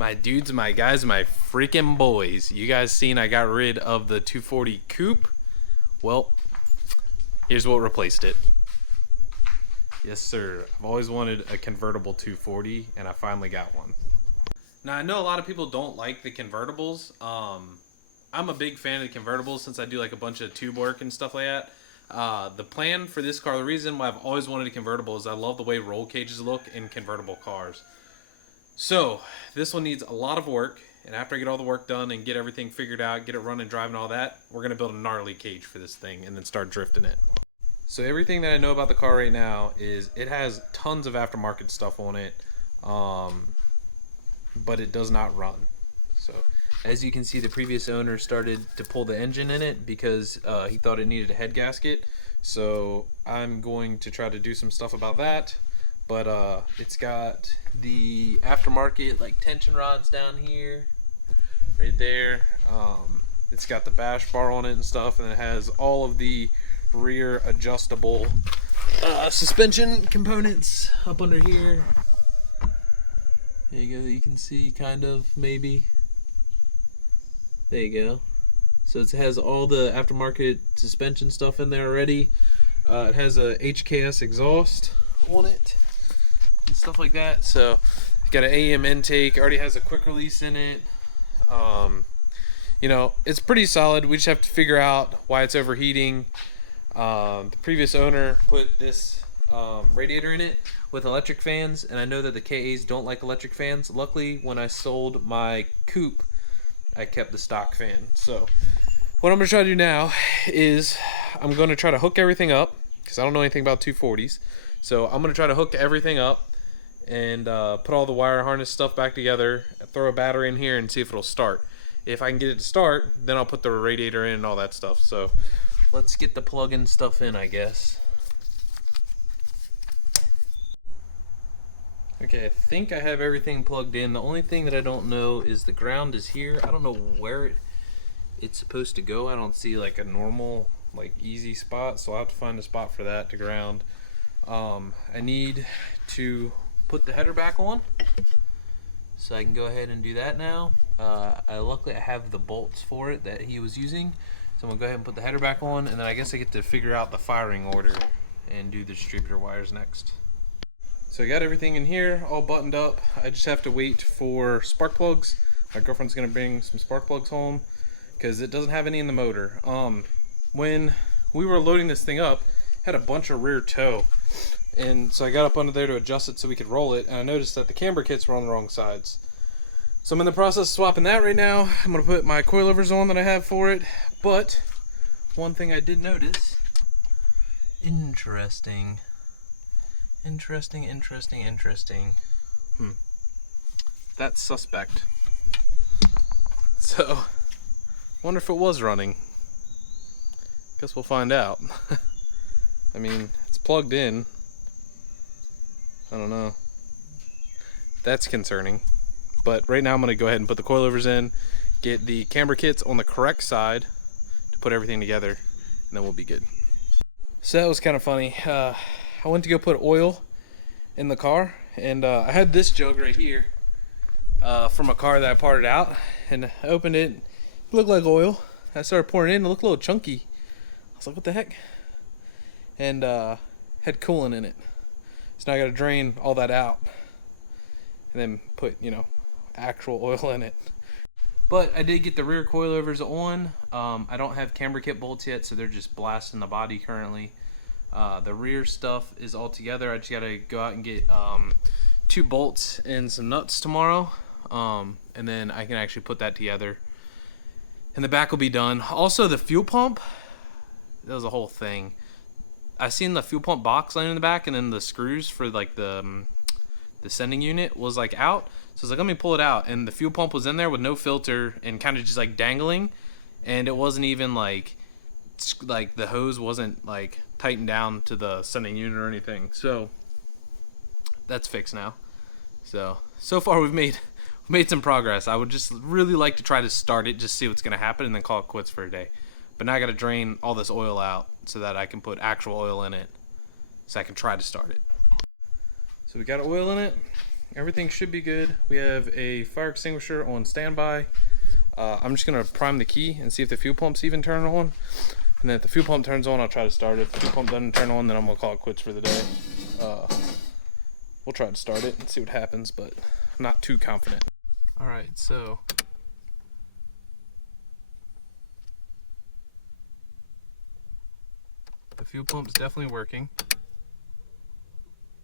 My dudes, my guys, my freaking boys. You guys seen I got rid of the 240 coupe? Well, here's what replaced it. Yes, sir. I've always wanted a convertible 240, and I finally got one. Now, I know a lot of people don't like the convertibles. I'm a big fan of the convertibles since I do like a bunch of tube work and stuff like that. The plan for this car, the reason why I've always wanted a convertible is I love the way roll cages look in convertible cars. So, this one needs a lot of work, and after I get all the work done and get everything figured out, get it running, driving, all that, we're going to build a gnarly cage for this thing and then start drifting it. So everything that I know about the car right now is it has tons of aftermarket stuff on it, but it does not run. So, as you can see, the previous owner started to pull the engine in it because he thought it needed a head gasket. So I'm going to try to do some stuff about that. But it's got the aftermarket like tension rods down here, right there. It's got the bash bar on it and stuff, and it has all of the rear adjustable suspension components up under here. There you go. You can see kind of maybe. There you go. So it has all the aftermarket suspension stuff in there already. It has a HKS exhaust on it and stuff like that. So it's got an AM intake. Already has a quick release in it. You know, it's pretty solid. We just have to figure out why it's overheating. The previous owner put this radiator in it with electric fans, and I know that the KAs don't like electric fans. Luckily, when I sold my coupe, I kept the stock fan. So what I'm going to try to do now is I'm going to try to hook everything up because I don't know anything about 240s. So I'm going to try to hook everything up and put all the wire harness stuff back together, throw a battery in here and see if it'll start. If I can get it to start, then I'll put the radiator in and all that stuff. So let's get the plug-in stuff in, I guess. Okay, I think I have everything plugged in. The only thing that I don't know is the ground is here. I don't know where it's supposed to go. I don't see like a normal, like easy spot, so I'll have to find a spot for that to ground. I need to put the header back on, so I can go ahead and do that now. Luckily I have the bolts for it that he was using, so I'm gonna go ahead and put the header back on, and then I guess I get to figure out the firing order and do the distributor wires next. So I got everything in here all buttoned up. I just have to wait for spark plugs. My girlfriend's gonna bring some spark plugs home because it doesn't have any in the motor. When we were loading this thing up, it had a bunch of rear toe, and so I got up under there to adjust it so we could roll it, and I noticed that the camber kits were on the wrong sides. So I'm in the process of swapping that right now. I'm gonna put my coilovers on that I have for it, but one thing I did notice, interesting. That's suspect. So, wonder if it was running. Guess we'll find out. I mean, it's plugged in. I don't know. That's concerning. But right now I'm going to go ahead and put the coilovers in, get the camber kits on the correct side to put everything together, and then we'll be good. So that was kind of funny. I went to go put oil in the car, and I had this jug right here from a car that I parted out, and I opened it. It looked like oil. I started pouring it in. It looked a little chunky. I was like, what the heck? And had coolant in it. So now I got to drain all that out and then put, you know, actual oil in it. But I did get the rear coilovers on. I don't have camber kit bolts yet, so they're just blasting the body currently. The rear stuff is all together. I just gotta go out and get 2 bolts and some nuts tomorrow, and then I can actually put that together, and the back will be done. Also, the fuel pump, that was a whole thing. I seen the fuel pump box laying in the back, and then the screws for like the sending unit was like out, so I was like, let me pull it out, and the fuel pump was in there with no filter and kind of just like dangling, and it wasn't even like the hose wasn't like tightened down to the sending unit or anything. So that's fixed now. So far we've made some progress. I would just really like to try to start it, just see what's gonna happen, and then call it quits for a day. But now I gotta drain all this oil out so that I can put actual oil in it, so I can try to start it. So we got oil in it. everything should be good. We have a fire extinguisher on standby. I'm just gonna prime the key and see if the fuel pump's even turning on. And then if the fuel pump turns on, I'll try to start it. If the fuel pump doesn't turn on, then I'm gonna call it quits for the day. We'll try to start it and see what happens, but I'm not too confident. All right, so the fuel pump's definitely working.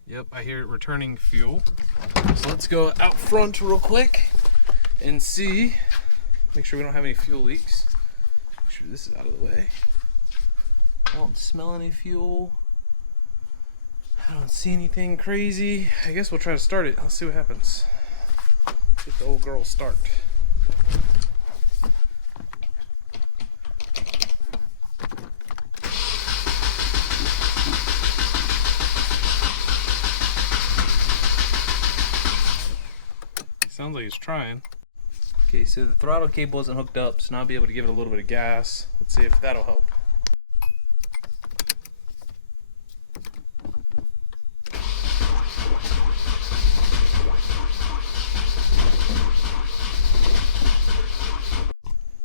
Yep, I hear it returning fuel. So let's go out front real quick and see. Make sure we don't have any fuel leaks. Make sure this is out of the way. I don't smell any fuel. I don't see anything crazy. I guess we'll try to start it. Let's see what happens. Get the old girl start. Sounds like it's trying. Okay, so the throttle cable isn't hooked up, so now I'll be able to give it a little bit of gas. Let's see if that'll help.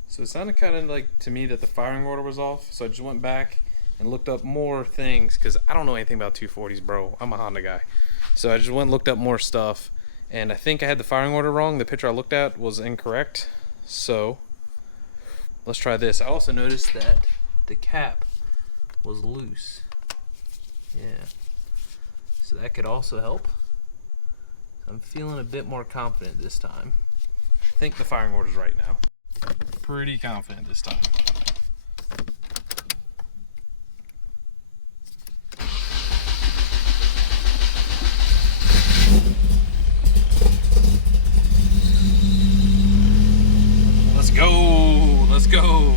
So it sounded kind of like to me that the firing order was off, so I just went back and looked up more things, because I don't know anything about 240s, bro. I'm a Honda guy. So I just went and looked up more stuff, and I think I had the firing order wrong. The picture I looked at was incorrect. So let's try this. I also noticed that the cap was loose. Yeah. So that could also help. I'm feeling a bit more confident this time. I think the firing order's right now. Pretty confident this time. Let's go! Let's go!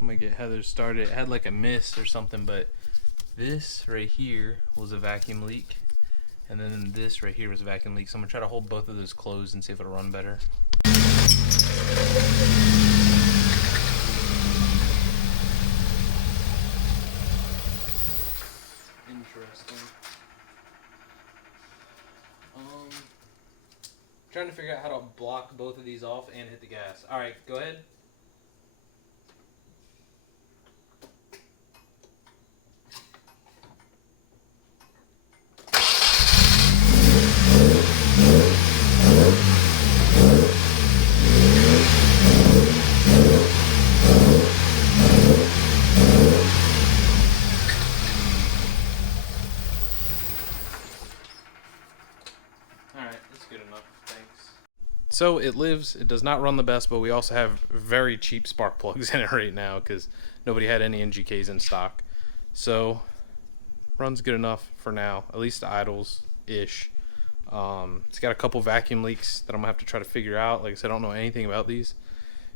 I'm gonna get Heather started. It had like a mist or something, but this right here was a vacuum leak. And then this right here was a vacuum leak. So I'm gonna try to hold both of those closed and see if it'll run better. Interesting. Trying to figure out how to block both of these off and hit the gas. All right, go ahead. Good enough, thanks. So it lives. It does not run the best, but we also have very cheap spark plugs in it right now because nobody had any NGKs in stock. So runs good enough for now, at least idles ish. It's got a couple vacuum leaks that I'm gonna have to try to figure out. Like I said, I don't know anything about these,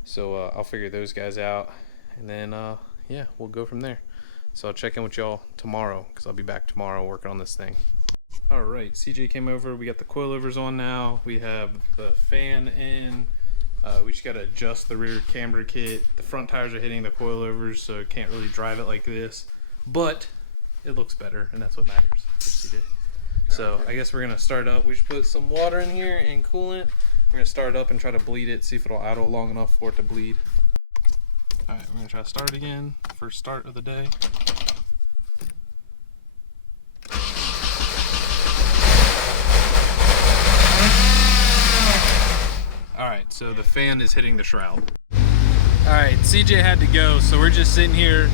so I'll figure those guys out, and then yeah, we'll go from there. So I'll check in with y'all tomorrow because I'll be back tomorrow working on this thing. Alright, CJ came over. We got the coilovers on now. We have the fan in. We just got to adjust the rear camber kit. The front tires are hitting the coilovers, so it can't really drive it like this. But it looks better, and that's what matters. So I guess we're going to start up. We should put some water in here and coolant. We're going to start it up and try to bleed it, see if it'll idle long enough for it to bleed. Alright, we're going to try to start it again. First start of the day. Alright, so the fan is hitting the shroud. Alright, CJ had to go, so we're just sitting here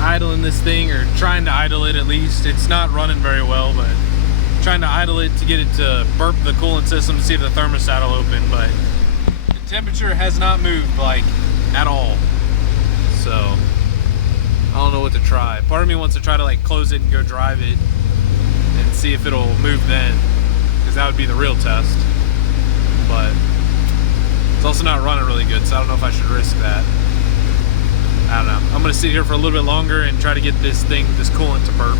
idling this thing, or trying to idle it at least. It's not running very well, but trying to idle it to get it to burp the coolant system to see if the thermostat will open, but the temperature has not moved, like, at all. So, I don't know what to try. Part of me wants to try to, like, close it and go drive it and see if it'll move then, because that would be the real test. But it's also not running really good, so I don't know if I should risk that. I don't know. I'm gonna sit here for a little bit longer and try to get this coolant to burp.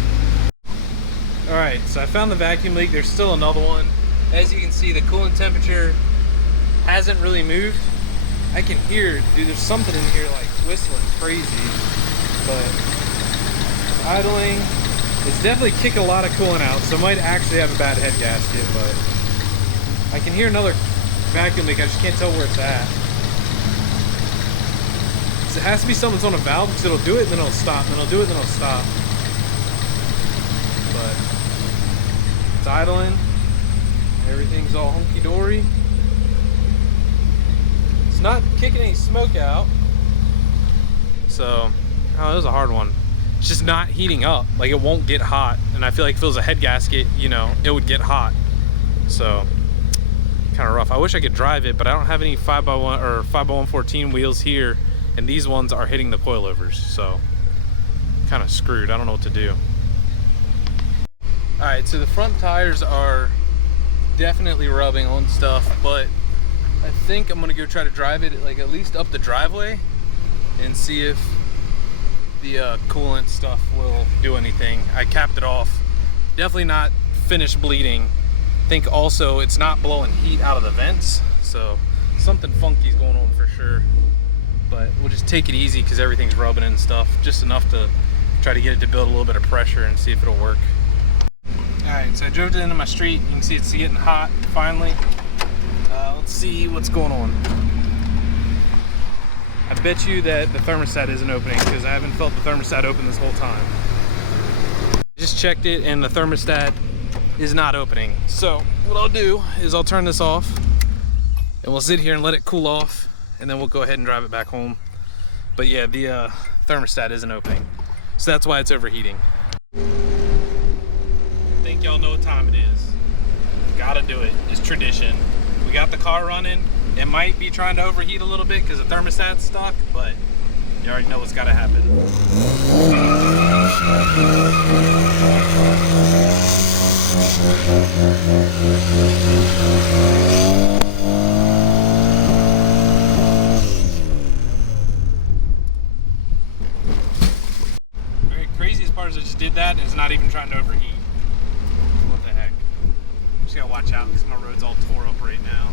Alright, so I found the vacuum leak. There's still another one. As you can see, the coolant temperature hasn't really moved. I can hear, dude, there's something in here like whistling crazy, but idling. It's definitely kicking a lot of coolant out, so it might actually have a bad head gasket, but I can hear another vacuum leak, I just can't tell where it's at. So it has to be something that's on a valve, because it'll do it, then it'll stop, then it'll do it, then it'll stop. But it's idling. Everything's all hunky-dory. It's not kicking any smoke out. So, oh, that was a hard one. It's just not heating up. Like, it won't get hot. And I feel like if it was a head gasket, you know, it would get hot. So, kind of rough. I wish I could drive it, but I don't have any 5x1 or 5x114 wheels here. And these ones are hitting the coilovers. So, kind of screwed. I don't know what to do. Alright, so the front tires are definitely rubbing on stuff, but I think I'm gonna go try to drive it like at least up the driveway and see if the coolant stuff will do anything. I capped it off. Definitely not finished bleeding. I think also it's not blowing heat out of the vents, so something funky is going on for sure. But we'll just take it easy because everything's rubbing and stuff, just enough to try to get it to build a little bit of pressure and see if it'll work. Alright, so I drove it into my street. You can see it's getting hot finally. Let's see what's going on. I bet you that the thermostat isn't opening because I haven't felt the thermostat open this whole time. Just checked it and the thermostat is not opening. So what I'll do is I'll turn this off and we'll sit here and let it cool off and then we'll go ahead and drive it back home. But yeah, the thermostat isn't opening. So that's why it's overheating. I think y'all know what time it is. Gotta do it. It's tradition. We got the car running. It might be trying to overheat a little bit because the thermostat's stuck, but you already know what's gotta happen. Very craziest part is I just did that and it's not even trying to overheat. What the heck? Just gotta watch out because my road's all tore up right now.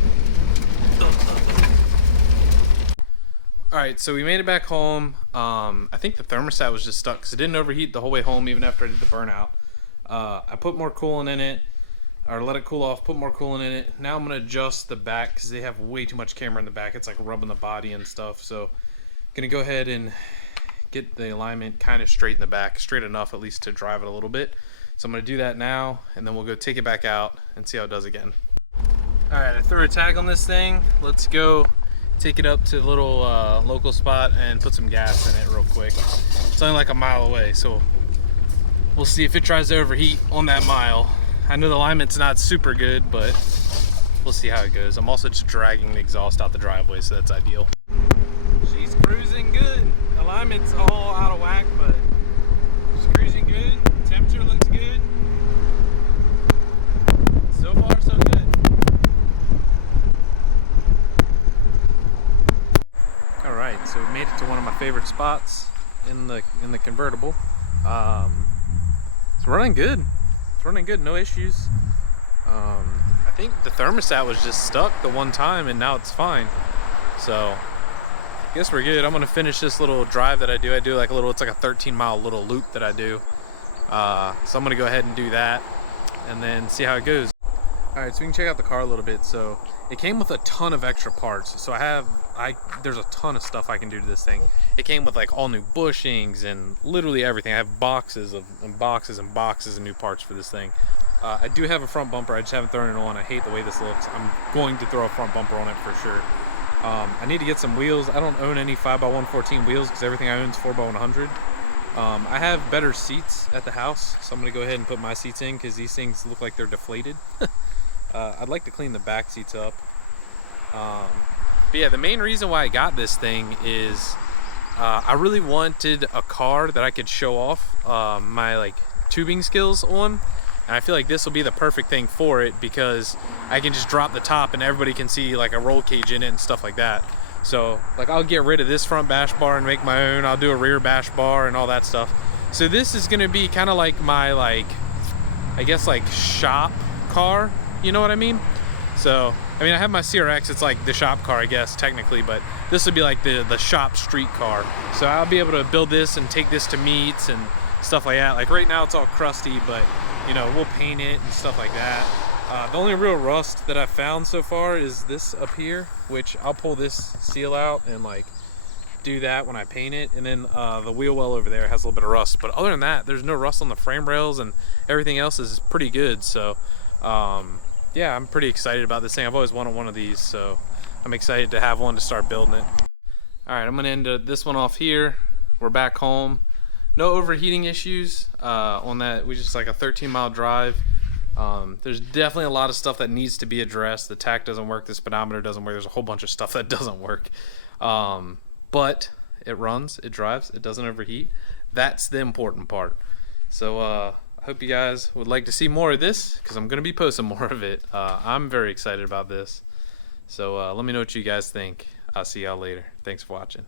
Alright, so we made it back home. I think the thermostat was just stuck because it didn't overheat the whole way home even after I did the burnout. I put more coolant in it, or let it cool off, put more coolant in it. Now I'm going to adjust the back because they have way too much camera in the back. It's like rubbing the body and stuff. So I'm going to go ahead and get the alignment kind of straight in the back, straight enough at least to drive it a little bit. So I'm going to do that now, and then we'll go take it back out and see how it does again. Alright, I threw a tag on this thing. Let's go take it up to the little local spot and put some gas in it real quick. It's only like a mile away, so we'll see if it tries to overheat on that mile. I know the alignment's not super good, but we'll see how it goes. I'm also just dragging the exhaust out the driveway, so that's ideal. She's cruising good. Alignment's all out of whack, but she's cruising good. Temperature looks good. So far, so good. Alright, so we made it to one of my favorite spots in the convertible. It's running good. It's running good, no issues. I think the thermostat was just stuck the one time and now it's fine. So I guess we're good. I'm gonna finish this little drive that I do. I do like a little, it's like a 13-mile little loop that I do. So I'm gonna go ahead and do that and then see how it goes. Alright, so we can check out the car a little bit. So it came with a ton of extra parts. So there's a ton of stuff I can do to this thing. It came with like all new bushings and literally everything. I have boxes and boxes and boxes of new parts for this thing. I do have a front bumper. I just haven't thrown it on. I hate the way this looks. I'm going to throw a front bumper on it for sure. I need to get some wheels. I don't own any 5x114 wheels because everything I own is 4x100. I have better seats at the house, so I'm going to go ahead and put my seats in because these things look like they're deflated. I'd like to clean the back seats up. But yeah, the main reason why I got this thing is I really wanted a car that I could show off my like tubing skills on, and I feel like this will be the perfect thing for it because I can just drop the top and everybody can see like a roll cage in it and stuff like that. So like I'll get rid of this front bash bar and make my own. I'll do a rear bash bar and all that stuff. So this is gonna be kind of like my I guess like shop car, you know what I mean? So I mean, I have my CRX, it's like the shop car, I guess, technically, but this would be like the shop street car. So I'll be able to build this and take this to meets and stuff like that. Like right now it's all crusty, but you know, we'll paint it and stuff like that. The only real rust that I've found so far is this up here, which I'll pull this seal out and like do that when I paint it. And then the wheel well over there has a little bit of rust, but other than that, there's no rust on the frame rails, and everything else is pretty good. So yeah, I'm pretty excited about this thing. I've always wanted one of these, so I'm excited to have one to start building it. All right, I'm gonna end this one off here. We're back home. No overheating issues on that. We just like a 13-mile drive. There's definitely a lot of stuff that needs to be addressed. The tach doesn't work, the speedometer doesn't work. There's a whole bunch of stuff that doesn't work. But it runs, it drives, it doesn't overheat. That's the important part. So I hope you guys would like to see more of this, because I'm going to be posting more of it. I'm very excited about this. So let me know what you guys think. I'll see y'all later. Thanks for watching.